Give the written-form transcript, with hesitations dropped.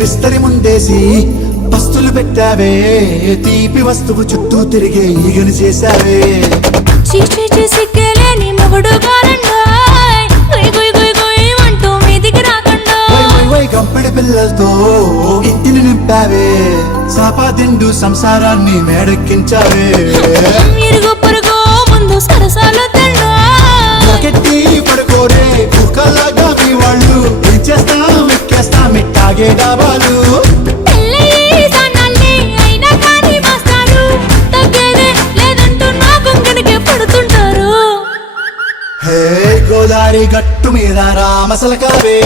విస్తరి ముందేసి పస్తులు పెట్టావే, తీపి వస్తువు చుట్టూ తిరిగే ఈగలు చేశావే. చీచి సిగ్గలేని మొగుడు గారండోయ్, గుయ్ గుయ్ గుయ్ గుయ్ అంటూ మీదికి రాకండో. గంపెడి పిల్లలతో ఇంటిని నింపావే, సాపాదిండు సంసారాన్ని మేడెక్కించావే. ఇరుగు పొరుగు ముందు సరసాలు తండ్రి పడుకోరే కుక్కలాగా మీ వాళ్ళు, ఏం చేస్తాం ఎక్కేస్తాం ఇట్టాగే డాబాలు. గోదారి గట్టు మీద రామసలకావే.